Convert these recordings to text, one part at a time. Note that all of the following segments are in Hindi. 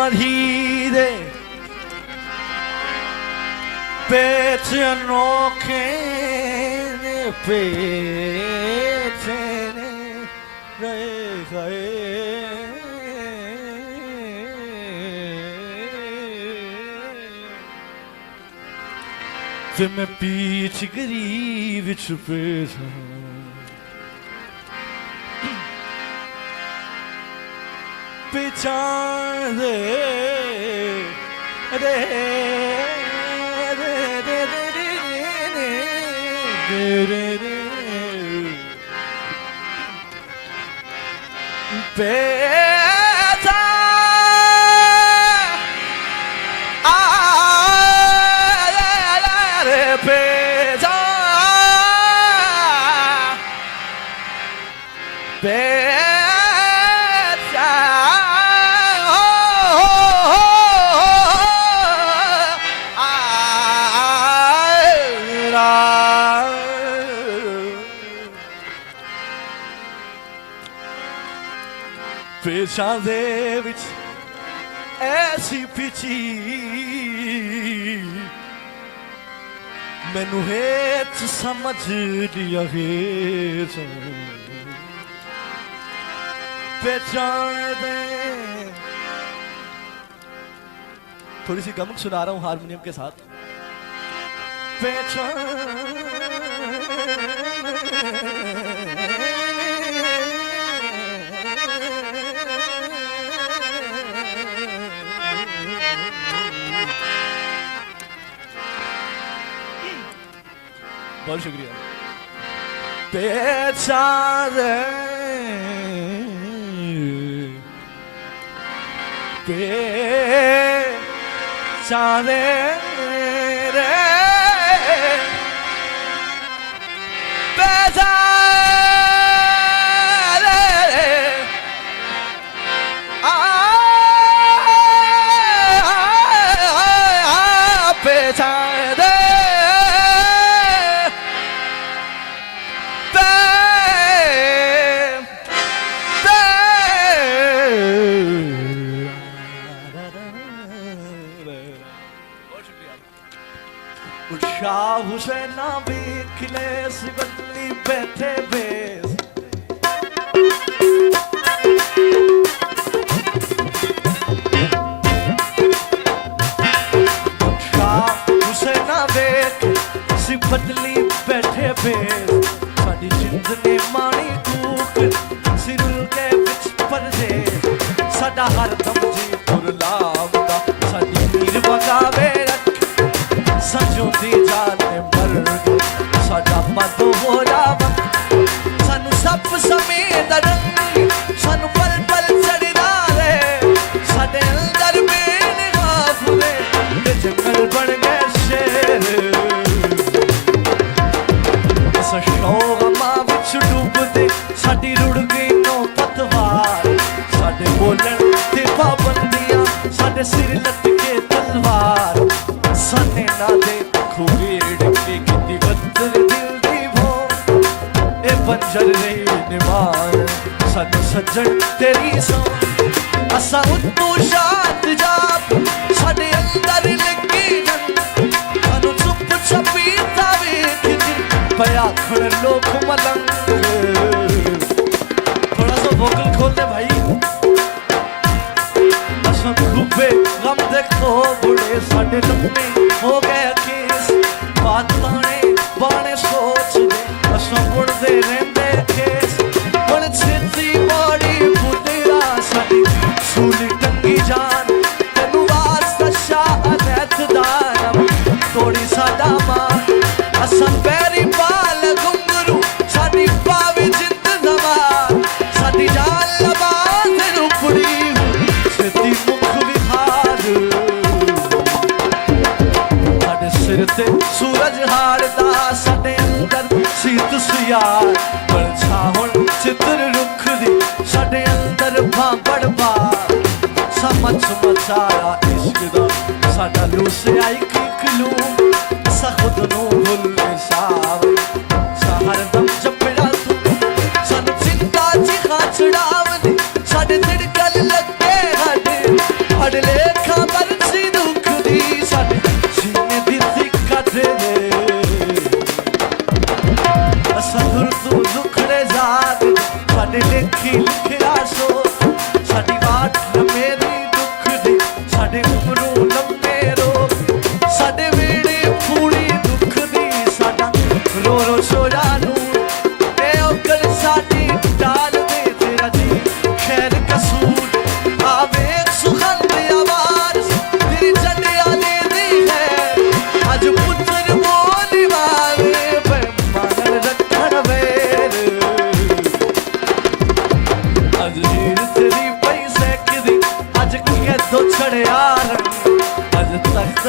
मधी दे पेच अनोखे पेच रहे गए ते मैं पीछ गरीब छुपे था पहचान दे रे पेशां दे विच ऐसी पिची मैनू हेच समझ लिया हेच पहचान दे। थोड़ी सी गमक सुना रहा हूं हारमोनियम के साथ। पहचान बहुत शुक्रिया। पहचान पहचान रे पहचान पहचान दे शाह हुसैना भी खिले सिबली बैठे बेस शाह हुसैना देख सिबली बैठे बेस साडी जिंद ने मानी कूक सिरुल के विच परदे साडा हर दम जी पुरलावदा साडी मीर बगावे सजों दी जाने मर गए साडा मत हो जावा सानू सप समेत रंग सानू पल पल चढ़दा रे साडे अंदर बेनिगाफ दे ते जंगल बन गए शेर इस शौक मां विच डूबदे साडी रुड़ गई नो पतवार साडे बोलन ते पाबंदियां साडे सिर लटके तलवार सने ना दे खुवेड़ के किती बदल दिल दी भो ए बंजर रे निवार सानू सज्जन तेरी सो असा उत्तू शात जाप साडे अंदर लगी जन सानू चुप छपी तावे पया खड़ लोक मलंग। थोड़ा सा वोकल खोल दे भाई। असा खूबे गम देखो बुढ़े साडे लम्बे हो गए केस बात बाने बाने सोच दे असा मुड़दे रहंदे केस हुण छिती बड़ी बुढ़ा साडी सूली टंगी जान तेनू वास्ता शाह अनैथ दानम तोड़ी साडा मान असा पैरी पाल घुंगरू साडी पावे जिंद नवार साडी जान लबास रुपड़ी छिती मुख विहार ते सूरज हारदा साडे अंदर सीत सियार परछावन चित्र रुख दी साडे अंदर भांबड़ बार समझ मचाया इश्क दा साडा लूस आई किकलू सा खुद नू भुल्ले साव हर दम जपड़ा तू सानू चिंता ची खाचड़ावदी साडे तिड़कल लगे हड हडले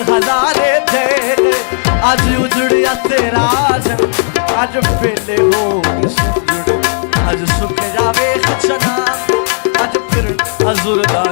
हजारे थे आज उजड़िया तेरा जंग आज पेले हो सुजड़ आज सुख जावे खचना आज फिर हजूर दा